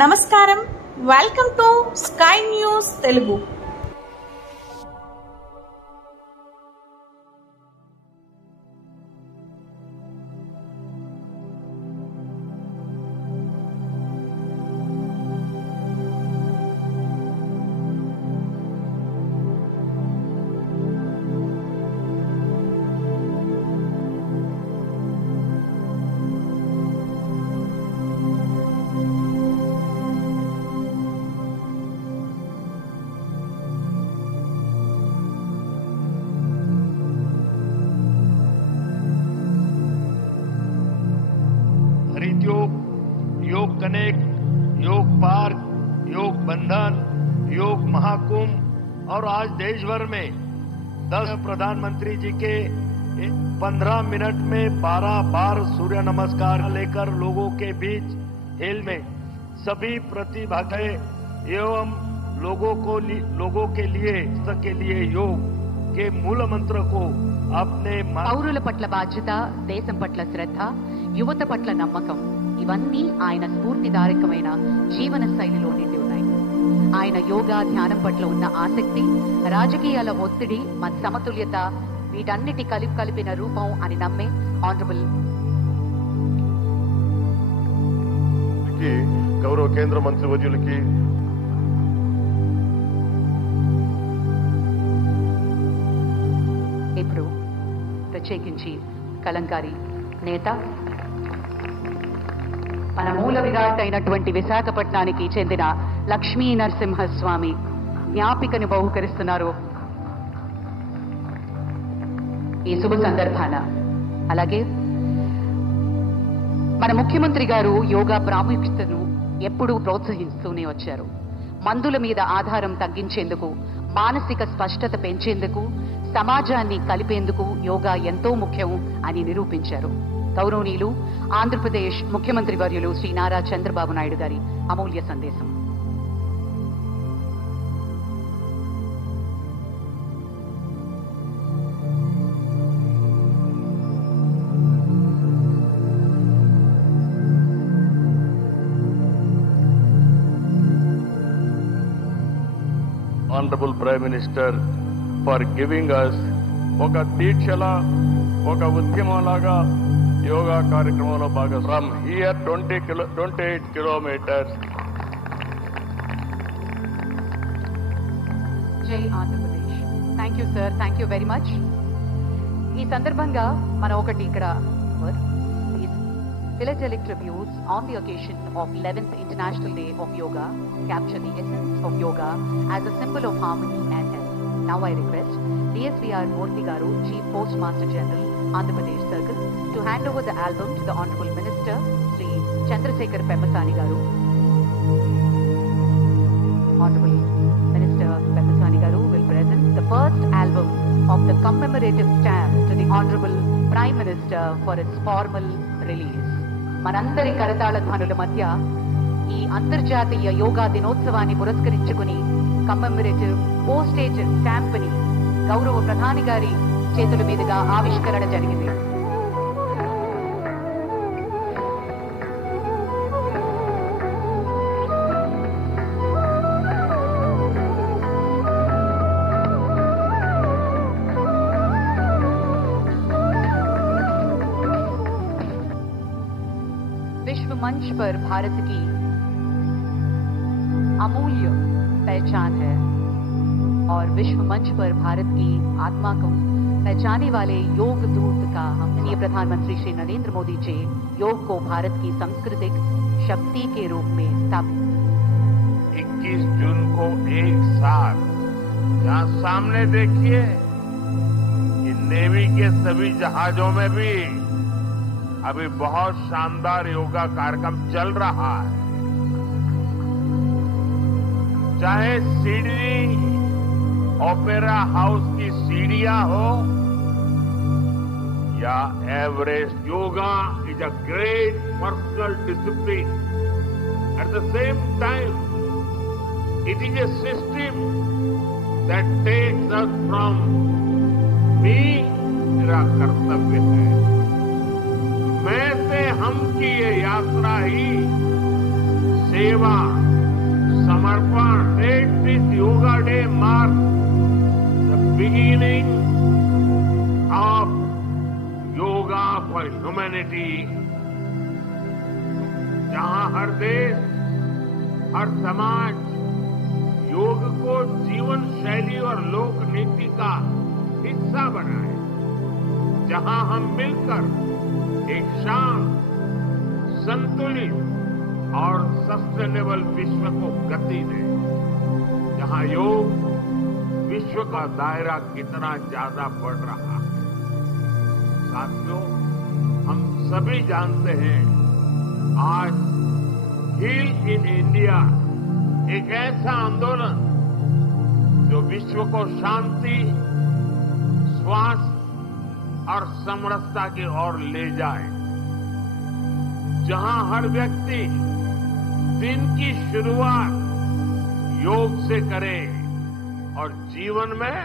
నమస్కారం, welcome to sky news Telugu. योग connect, योग पार्क, योग बंधन, योग महाकुंभ और आज देश भर में 10 प्रधानमंत्री जी के 15 मिनट में 12 बार सूर्य नमस्कार लेकर लोगों के बीच खेल में सभी प्रतिभागी एवं लोगों के लिए योग के मूल मंत्र को अपने పౌరుల పట్ల బాధ్యత, దేశం పట్ల శ్రద్ధ, యువత పట్ల నమ్మకం ఇవన్నీ ఆయన స్ఫూర్తిదాయకమైన జీవన శైలిలో నిండి ఉన్నాయి. ఆయన యోగా, ధ్యానం పట్ల ఉన్న ఆసక్తి, రాజకీయాల ఒత్తిడి, మన సమతుల్యత వీటన్నిటి కలిపిన రూపం అని నమ్మే ఆనరబుల్ గౌరవ కేంద్ర మంత్రి వర్యులకి ఇప్పుడు ప్రత్యేకించి కలంకారీ నేత, మన మూల విరాట్ అయినటువంటి విశాఖపట్నానికి చెందిన లక్ష్మీ నరసింహస్వామి జ్ఞాపికను బహుకరిస్తున్నారు ఈ శుభ సందర్భాన. అలాగే మన ముఖ్యమంత్రి గారు యోగా ప్రాముఖ్యతను ఎప్పుడూ ప్రోత్సహిస్తూనే వచ్చారు. మందుల మీద ఆధారం తగ్గించేందుకు, మానసిక స్పష్టత పెంచేందుకు, సమాజాన్ని కలిపేందుకు యోగా ఎంతో ముఖ్యం అని నిరూపించారు. గౌరవనీయులు ఆంధ్రప్రదేశ్ ముఖ్యమంత్రి వర్యులు శ్రీ నారా చంద్రబాబు నాయుడు గారి అమూల్య సందేశం. Honorable Prime Minister for giving us ఒక దీక్షలా, ఒక ఉద్యమంలాగా యోగా కార్యక్రమంలో భాగం. From here 28 kilometers. జై Andhra Pradesh. Thank you sir, thank you very much. ఈ సందర్భంగా మనం ఒకటి ఇక్కడ philatelic tributes on the occasion of 11th International Day of Yoga capture the essence of yoga as a symbol of harmony and health. Now I request DSVR Murthy Garu, Chief Postmaster General, Andhra Pradesh Circle, to hand over the album to the Honorable Minister, Sri Chandrasekhar Pepasani Garu. Honorable Minister Pepasani Garu will present the first album of the commemorative stamp to the Honorable Prime Minister for its formal release. మనందరి కరతాళ ధ్వనుల మధ్య ఈ అంతర్జాతీయ యోగా దినోత్సవాన్ని పురస్కరించుకుని కమ్మెమరేటివ్ postage stamp ని గౌరవ ప్రధాని గారి చేతుల మీదుగా ఆవిష్కరణ జరిగింది. विश्व मंच पर भारत की अमूल्य पहचान है और विश्व मंच पर भारत की आत्मा को पहचाने वाले योग दूत का माननीय प्रधानमंत्री श्री नरेंद्र मोदी जी योग को भारत की सांस्कृतिक शक्ति के रूप में स्थापित 21 जून को एक साथ यहाँ सामने देखिए कि नेवी के सभी जहाजों में भी अभी बहुत शानदार योगा कार्यक्रम चल रहा है. चाहे सिडनी ओपेरा हाउस की सीढ़ियां हो या Everest, yoga is a great personal discipline. At the same time it is a system that takes us from me, मेरा कर्तव्य है, मैं से हम की ये यात्रा ही सेवा, समर्पण. Let this Yoga Day mark the beginning of Yoga for Humanity. जहां हर देश, हर समाज योग को जीवन शैली और लोक नीति का हिस्सा बनाए. जहां हम मिलकर एक शांत, संतुलित और सस्टेनेबल विश्व को गति दें. जहां योग विश्व का दायरा कितना ज्यादा बढ़ रहा है. साथियों, हम सभी जानते हैं आज हील इन इंडिया एक ऐसा आंदोलन जो विश्व को शांति, स्वास्थ्य और समरसता की ओर ले जाए. जहां हर व्यक्ति दिन की शुरुआत योग से करे और जीवन में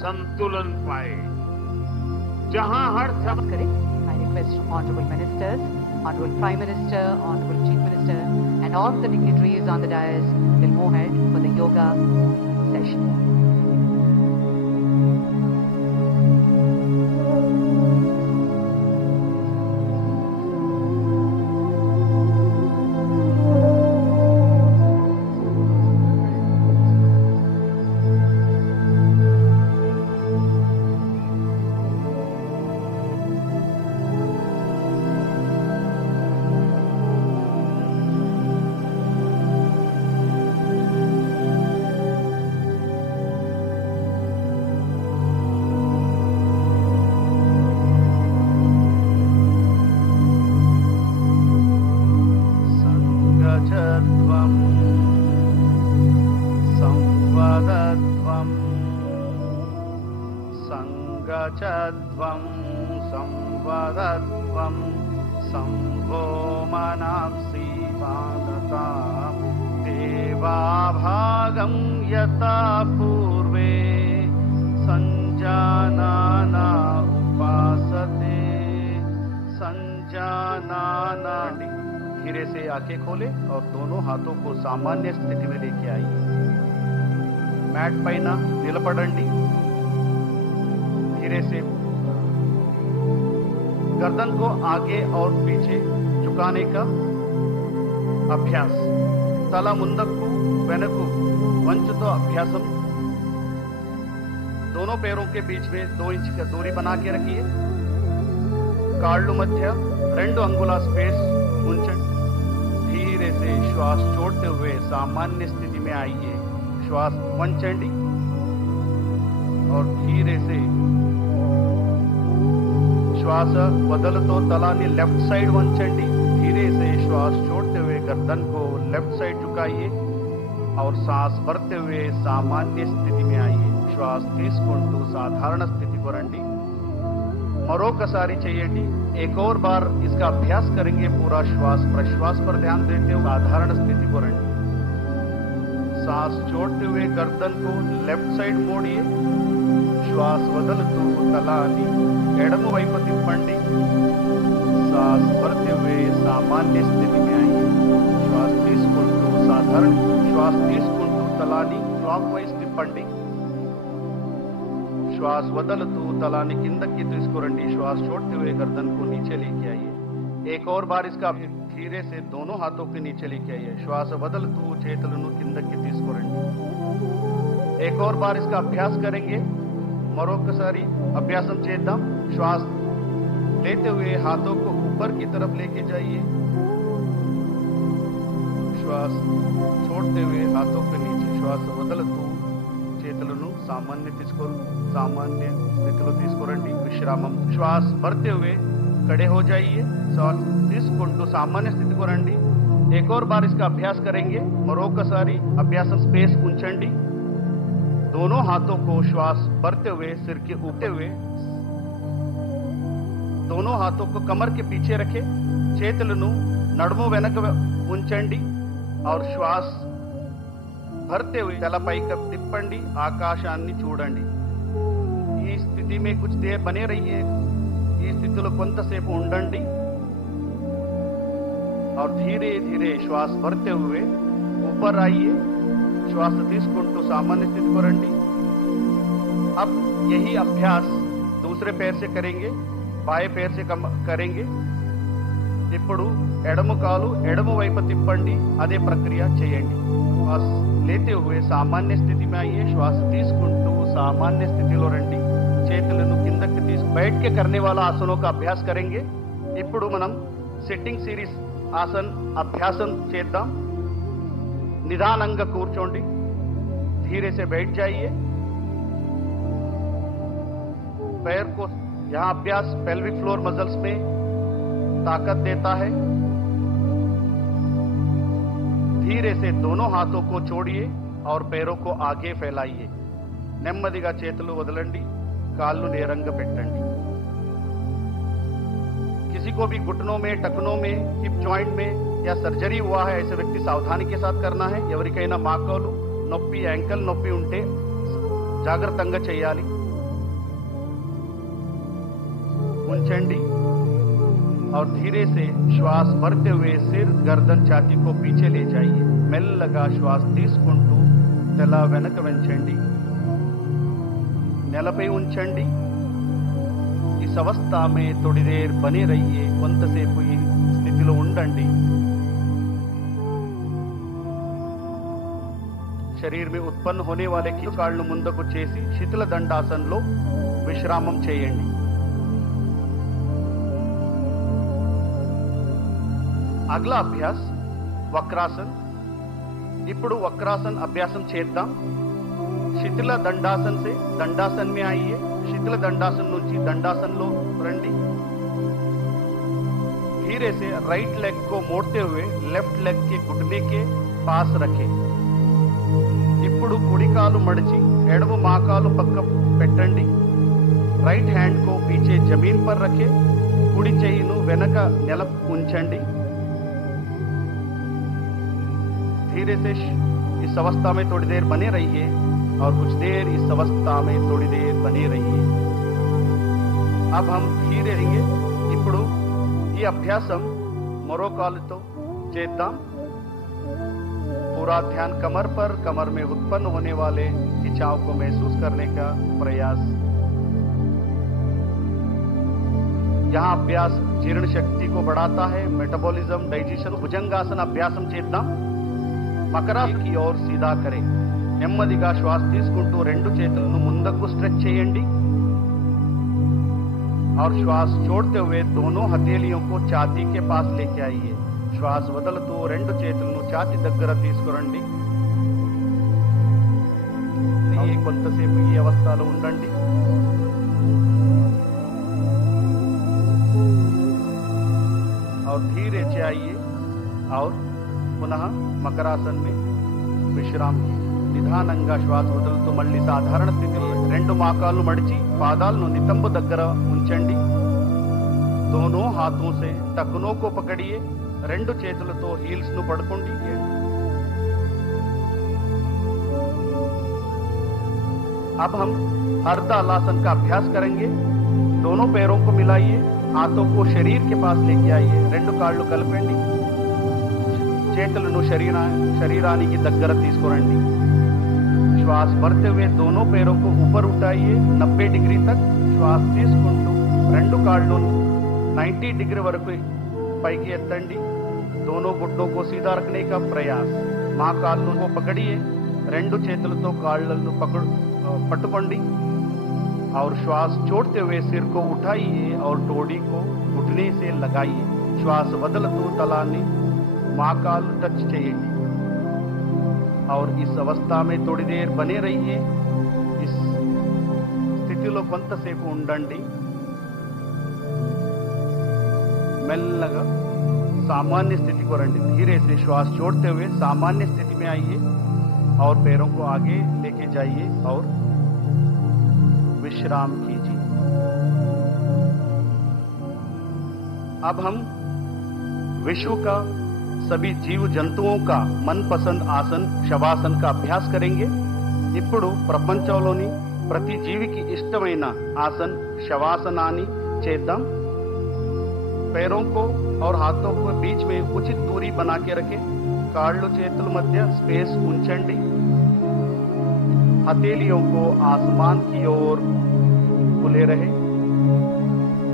संतुलन पाए. जहां हर Namaste. I request Honorable Ministers, Honorable Prime Minister, Honorable Chief Minister and all the dignitaries on the dais will move ahead for the yoga session. संगचध्वं संवदध्वं संभो मनांसि वादता देवाभागं यथा पूर्वे संजानाना उपासते संजानाना. धीरे से आंखें खोले और दोनों हाथों को सामान्य स्थिति में लेके आइए. मैट पैना निलपडंडी. धीरे से गर्दन को आगे और पीछे झुकाने का अभ्यास. तला मुंदक्कु वेनक्कु वंचतो अभ्यासम. दोनों पैरों के बीच में 2 इंच का दूरी बना के रखिए. काళ్ళు मध्य 2 अंगुला स्पेस ఉంచండి. धीरे से श्वास छोड़ते हुए सामान्य स्थिति में आइए. श्वास వంచండి और धीरे से श्वास वदलतो तलानी लेफ्ट साइड వంచండి. धीरे से श्वास छोड़ते हुए गर्दन को लेफ्ट साइड झुकाइए और सांस भरते हुए सामान्य स्थिति में आइए. श्वास తీసుకుంటూ साधारण स्थिति को రండి. मरोकसारी చేయండి. एक और बार इसका अभ्यास करेंगे. पूरा श्वास प्रश्वास पर ध्यान देते हुए साधारण स्थिति को రండి. सांस छोड़ते हुए गर्दन को लेफ्ट साइड मोड़िए. श्वास वदलतू तलानी एडम వైపు తిప్పండి. सांस भरते हुए सामान्य स्थिति में आइए. श्वास తీసుకుంటూ साधारण श्वास తీసుకుంటూ तलानी क्लॉकवाइज తిప్పండి. श्वास वदलतू तलानी किंदकी తీసుకురండి. श्वास छोड़ते हुए गर्दन को नीचे लेके आइए. एक और बार इसका धीरे से दोनों हाथों के नीचे लेके आइए. श्वास वदलतू చేతులను కిందకి తీసుకురండి. एक और बार इसका अभ्यास करेंगे. मरोकसारी अभ्यासम చేద్దాం. श्वास लेते हुए हाथों को ऊपर की तरफ लेके जाइए. श्वास छोड़ते हुए हाथों के नीचे. श्वास वदलतू చేతులను सामान्य स्थितिలో తీసుకురండి. विश्रामम. श्वास भरते हुए खड़े हो जाइए. श्वास తీసుకుంటూ सामान्य स्थिति को రండి. एक और बार इसका अभ्यास करेंगे. मरोकसारी अभ्यासम स्पेस ఉంచండి. दोनों हाथों को श्वास भरते हुए सिर के ऊपर हुए दोनों हाथों को कमर के पीछे रखे. చేతులను నడుము వెనక ఉంచండి और श्वास भरते हुए తలపైకి తిప్పండి. ఆకాశాన్ని చూడండి. ఈ స్థితి में कुछ देर बने रहिए. ఈ స్థితిలో కొంతసేపు ఉండండి. और धीरे धीरे श्वास भरते हुए ऊपर आइए। श्वास తీసుకుంటూ सामान्य स्थिति को రండి। अब यही अभ्यास दूसरे पैर से करेंगे, बाएं पैर से करेंगे। ఇప్పుడు ఎడమ కాలు ఎడమ వైపు తిప్పండి, అదే ప్రక్రియ చేయండి। శ్వాస लेते हुए सामान्य स्थिति में आइए। श्वास తీసుకుంటూ सामान्य स्थितिలో రండి। చేతులను కిందకి बैठ के करने वाला आसनों का अभ्यास करेंगे। ఇప్పుడు మనం సిట్టింగ్ సిరీస్ आसन अभ्यासन చేద్దాం। निदानंगा కూర్చోండి, धीरे से बैठ जाइए। पैर को यहां अभ्यास पेल्विक फ्लोर मसल्स में ताकत देता है। धीरे से दोनों हाथों को छोड़िए और पैरों को आगे फैलाइए। నెమ్మదిగా చేతులు వదలండి, కాళ్ళు నేరంగా పెట్టండి। किसी को भी घुटनों में, टखनों में, हिप जॉइंट में या सर्जरी हुआ है, ऐसे व्यक्ति सावधानी के साथ करना है। ఎవరికైనా మోకాలు నొప్పి, యాంకల్ నొప్పి ఉంటే జాగ్రత్తగా చేయాలి। ఉంచండి और धीरे से श्वास भरते हुए सिर, गर्दन, छाती को पीछे ले जाइए। మెల్లగా శ్వాస తీసుకుంటూ తల వెనక వంచండి, నేలపై ఉంచండి। इस अवस्था में थोड़ी देर बने रहिए, కొంతసేపు ఈ స్థితిలో ఉండండి। शरीर में उत्पन्न होने वाले కాళ్ళు ముందుకు చేసి శిథిల దండాసనలో విశ్రామం చేయండి। अगला अभ्यास वक्रासन। ఇప్పుడు वक्रासन अभ्यासम చేద్దాం। శిథిల దండాసన్ से दंडासन में आइए। శిథిల దండాसन నుంచి दंडासन రండి। धीरे से राइट लेग को मोड़ते हुए लेफ्ट लेग के घुटने के पास रखें। ఇప్పుడు కుడి కాలు మడిచి ఎడమ మోకాలు పక్క పెట్టండి। राइट हैंड को पीछे जमीन पर रखें। కుడి చెయ్యిను వెనక నెల ఉంచండి। धीरे से इस अवस्था में थोड़ी देर बने रहिए और कुछ देर इस अवस्था में थोड़ी देर बने रहिए। अब हम धीरे रहेंगे। ఇప్పుడు ఈ అభ్యాసం మరో కాలుతో చేద్దాం। पूरा ध्यान कमर पर, कमर में उत्पन्न होने वाले खिंचाव को महसूस करने का प्रयास। यहाँ अभ्यास जीर्ण शक्ति को बढ़ाता है, मेटाबॉलिज्म, डाइजेशन। भुजंगासन अभ्यासम చేద్దాం। మకరాసన్ की ओर सीधा करें। నెమ్మదిగా శ్వాస తీసుకుంటూ రెండు చేతులను ముందుకు స్ట్రెచ్ చేయండి और श्वास छोड़ते हुए दोनों हथेलियों को छाती के पास लेके आइए। श्वास వదులుతూ రెండు చేతులను ఛాతీ దగ్గర తీసుకురండి। కొంతసేపు ఈ అవస్థలో ఉండండి। और धीरे से आइए और पुनः मकरासन में విశ్రామ్ నిదానంగా శ్వాస వదులుతూ మళ్ళీ సాధారణ స్థితిలో రెండు మోకాళ్ళు మడిచి పాదాలను నితంబు దగ్గర ఉంచండి। दोनों हाथों से टखनों को पकड़िए। రెండు చేతులతో హీల్స్ ను పడుకోండి। अब हम हरतालासन का अभ्यास करेंगे। दोनों पैरों को मिलाइए, हाथों को शरीर के पास लेके आइए। రెండు కాళ్ళు కలపండి, చేతులను శరీరానికి దగ్గర తీసుకురండి। श्वास भरते हुए दोनों पैरों को ऊपर उठाइए 90 डिग्री तक। श्वास తీసుకుంటూ రెండు కాళ్ళు 90 डिग्री వరకు పైకి ఎత్తండి। दोनों घुटनों को सीधा रखने का प्रयास। మోకాళ్ళను को पकड़िए, రెండు చేతులతో కాళ్ళను పట్టుకోండి और श्वास छोड़ते हुए सिर को उठाइए और टोड़ी को घुटने से लगाइए। श्वास వదులుతూ తలాన్ని మోకాళ్ళు టచ్ చేయండి और इस अवस्था में थोड़ी देर बने रहिए। इस స్థితిలో కొంతసేపు ఉండండి। మెల్లగా सामान्य स्थिति को రండి। धीरे से श्वास छोड़ते हुए सामान्य स्थिति में आइए और पैरों को आगे लेके जाइए और विश्राम कीजिए। अब हम विश्व का सभी जीव जंतुओं का मनपसंद आसन शवासन का अभ्यास करेंगे। ఇప్పుడు ప్రపంచంలోని ప్రతి జీవికి ఇష్టమైన ఆసన్ శవాసనాన్ని చేద్దాం। पैरों को और हाथों को बीच में उचित दूरी बना के रखें। काళ్ళు చేతుల మధ్య स्पेस ఉంచండి। हथेलियों को आसमान की ओर खुले रहे।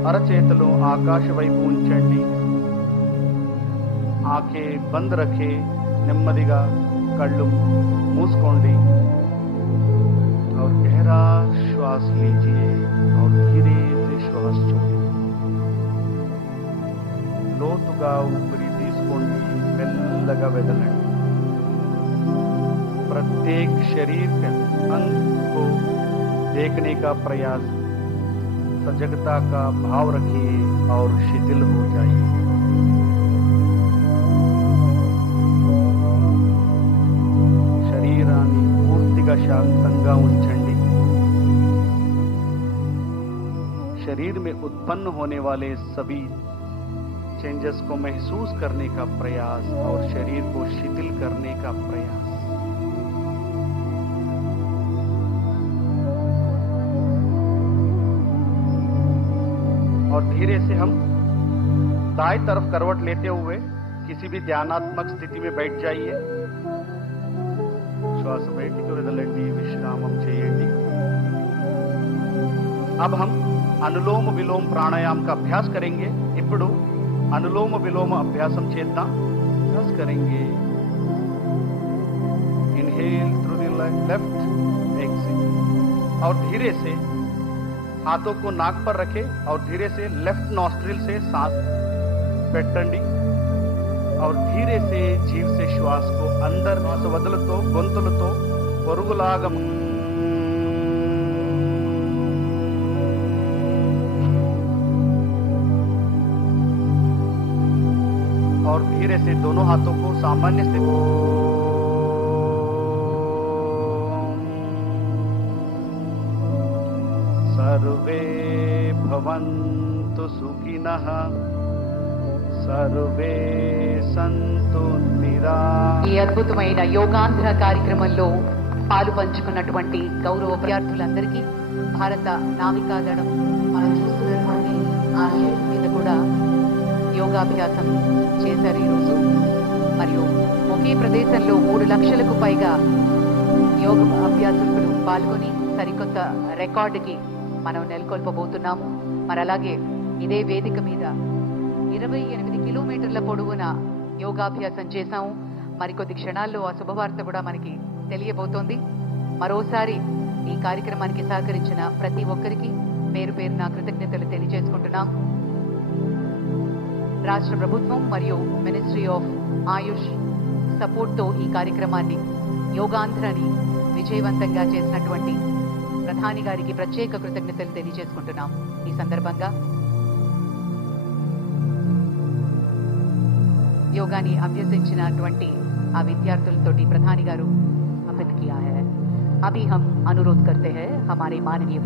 అరచేతులు ఆకాశ వైపు ఉంచండి। आंखें बंद रखे। నెమ్మదిగా కళ్ళు మూసుకోండి और गहरा श्वास लीजिए और धीरे से श्वास छोड़िए। లోతుగా ఊపిరి తీసుకోండి, మెల్లగా వదలండి। प्रत्येक शरीर के अंग को देखने का प्रयास, सजगता का भाव रखिए और शिथिल हो जाइए। शरीराన్ని పూర్తిగా శాంతంగా ఉంచండి। शरीर में उत्पन्न होने वाले सभी चेंजेस को महसूस करने का प्रयास और शरीर को शिथिल करने का प्रयास। और धीरे से हम दाएं तरफ करवट लेते हुए किसी भी ध्यानात्मक स्थिति में बैठ जाइए। श्वास बैठक वदलंडी, विश्रामम చేయండి। अब हम अनुलोम विलोम प्राणायाम का अभ्यास करेंगे। ఇప్పుడు अनुलोम विलोम अभ्यासम చేద్దాం। अभ्यास करेंगे। Inhale through the left, exhale और धीरे से हाथों को नाक पर रखें और धीरे से लेफ्ट नॉस्ट्रिल से सांस పెట్టండి और धीरे से जीव से श्वास को अंदर श्वास వదులుతో గొంతులతో పొరుగులాగా और धीरे से दोनों हाथों को सामान्य स्थिति सर्वे भवन्तु सुखिनः सर्वे संतु ఈ అద్భుతమైన యోగాంధ్ర కార్యక్రమంలో పాలు పంచుకున్నటువంటి గౌరవ విద్యార్థులందరికీ భారత నావికాదళం మనం చూస్తున్నటువంటి ఆ షిప్ మీద కూడా యోగాభ్యాసం చేశారు ఈరోజు। మరియు ఒకే ప్రదేశంలో 3 లక్షలకు పైగా యోగ అభ్యాసకులు పాల్గొని సరికొత్త రికార్డుకి మనం నెలకొల్పబోతున్నాము। మరి అలాగే ఇదే వేదిక మీద 28 కిలోమీటర్ల పొడవున యోగాభ్యాసం చేశాము। మరికొద్ది క్షణాల్లో ఆ శుభవార్త కూడా మనకి తెలియబోతోంది। మరోసారి ఈ కార్యక్రమానికి సహకరించిన ప్రతి ఒక్కరికి పేరు పేరున కృతజ్ఞతలు తెలియజేసుకుంటున్నాం। రాష్ట్ర ప్రభుత్వం మరియు మినిస్ట్రీ ఆఫ్ ఆయుష్ సపోర్ట్తో ఈ కార్యక్రమాన్ని యోగాంధ్రని విజయవంతంగా చేసినటువంటి ప్రధాని గారికి ప్రత్యేక కృతజ్ఞతలు తెలియజేసుకుంటున్నాం। ఈ సందర్భంగా योगानी अभ्यसिंचिनटुवंटी आ विद्यार्थुलतोटी प्रधानी गारू अमित किया है। अभी हम अनुरोध करते हैं हमारे माननीय